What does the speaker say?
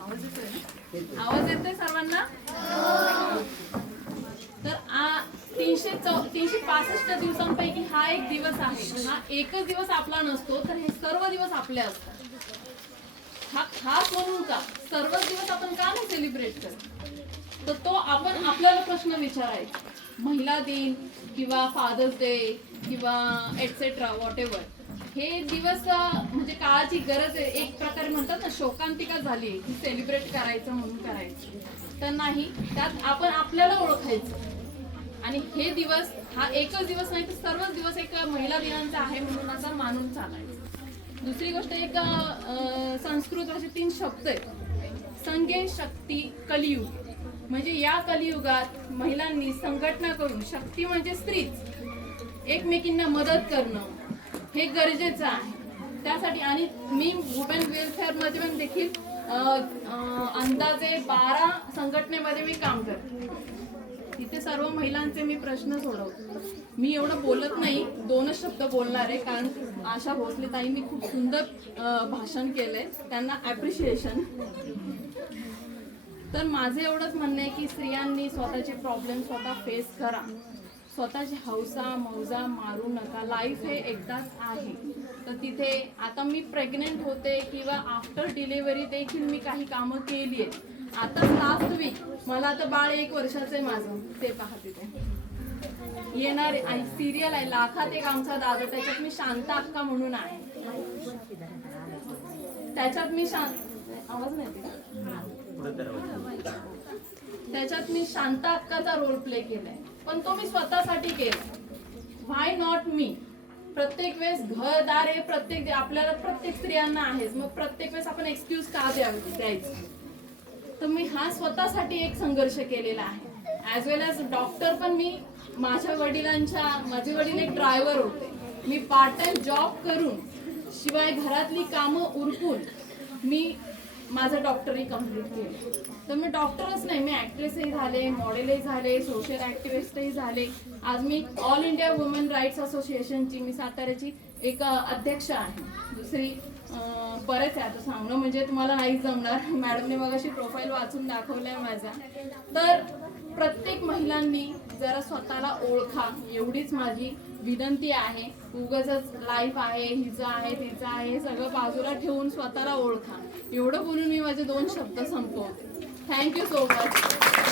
आवाज येतोय? आवाज येतोय सर्वांना? तर आ- तीनशे चौ तीनशे पासष्ट दिवसांपैकी हा एक दिवस आहे. हा एकच दिवस आपला नसतो तर हे सर्व दिवस आपले असतात. हा खास म्हणून का सर्वच दिवस आपण का नाही सेलिब्रेट करत? तर तो आपण आपल्याला प्रश्न विचारायचा. महिला दिन किंवा फादर्स डे किंवा एटसेट्रा वॉट एव्हर हे दिवस म्हणजे काळाची गरज आहे. एक प्रकारे म्हणतात ना शोकांतिका झाली आहे की सेलिब्रेट करायचं म्हणून करायचं. तर नाही त्यात आपण आपल्याला ओळखायचं. आणि हे दिवस हा एकच दिवस नाही तर सर्वच दिवस एक महिला दिनांचा आहे म्हणून असा मानून चालायचं. दुसरी गोष्ट एक संस्कृत असे तीन शब्द आहेत. संगे शक्ती कलियुग. म्हणजे या कलियुगात महिलांनी संघटना करून शक्ती म्हणजे स्त्रीच. एकमेकींना मदत करणं. हे गरजेचं आहे. त्यासाठी आणि मी वुमेन वेलफेअरमध्ये पण देखील अंदाजे बारा संघटनेमध्ये मी काम करते. तिथे सर्व महिलांचे मी प्रश्न सोडवतो. मी एवढं बोलत नाही दोनच शब्द बोलणार आहे कारण आशा भोसले ताईंनी खूप सुंदर भाषण केलंय त्यांना ॲप्रिशिएशन तर माझं एवढंच म्हणणं आहे की स्त्रियांनी स्वतःचे प्रॉब्लेम स्वतः फेस करा. स्वतःची हौसा मौजा मारू नका. लाईफ हे एकदाच आहे. तर तिथे आता मी प्रेग्नेंट होते किंवा आफ्टर डिलिव्हरी देखील मी काही कामं केली आहेत. आता लास्ट वीक मला तर बाळ एक वर्षाचं आहे माझं. ते पाहते ते येणार आणि सिरियल आहे. लाखात एक आमचा दादा. त्याच्यात मी शांता अक्का म्हणून आहे. त्याच्यात मी शांत आवाज नाही त्याच्यात मी शांता अक्काचा रोल प्ले केलाय. पण तो मी स्वतःसाठी केला व्हाय नॉट मी प्रत्येक वेळेस घरदार हे प्रत्येक आपल्याला प्रत्येक स्त्रियांना आहेच. मग प्रत्येक वेळेस आपण एक्सक्यूज का द्यावी द्यायचं? तर मी हा स्वतःसाठी एक संघर्ष केलेला आहे. ॲज वेल ॲज डॉक्टर पण मी माझ्या वडिलांच्या माझे वडील एक ड्रायव्हर होते. मी पार्ट टाइम जॉब करून शिवाय घरातली कामं उरकून मी माझं डॉक्टरही कंप्लीट केलं. तर मी डॉक्टरच नाही मी ॲक्ट्रेसही झाले मॉडेलही झाले सोशल ॲक्टिव्हिस्टही झाले. आज मी ऑल इंडिया वुमन राईट्स असोसिएशनची मी साताऱ्याची एक अध्यक्ष आहे. दुसरी अं, बरेच आहे. आता सांगणं म्हणजे तुम्हाला नाहीच जमणार. मॅडमने मग अशी प्रोफाईल वाचून दाखवलं आहे माझा. तर प्रत्येक महिलांनी जरा स्वतःला ओळखा. एवढीच माझी विनंती आहे. उगाच लाईफ आहे हिचं आहे तिचं आहे सगळं बाजूला ठेवून स्वतःला ओळखा. एवढं बोलून मी माझे दोन शब्द संपवते. Thank you so much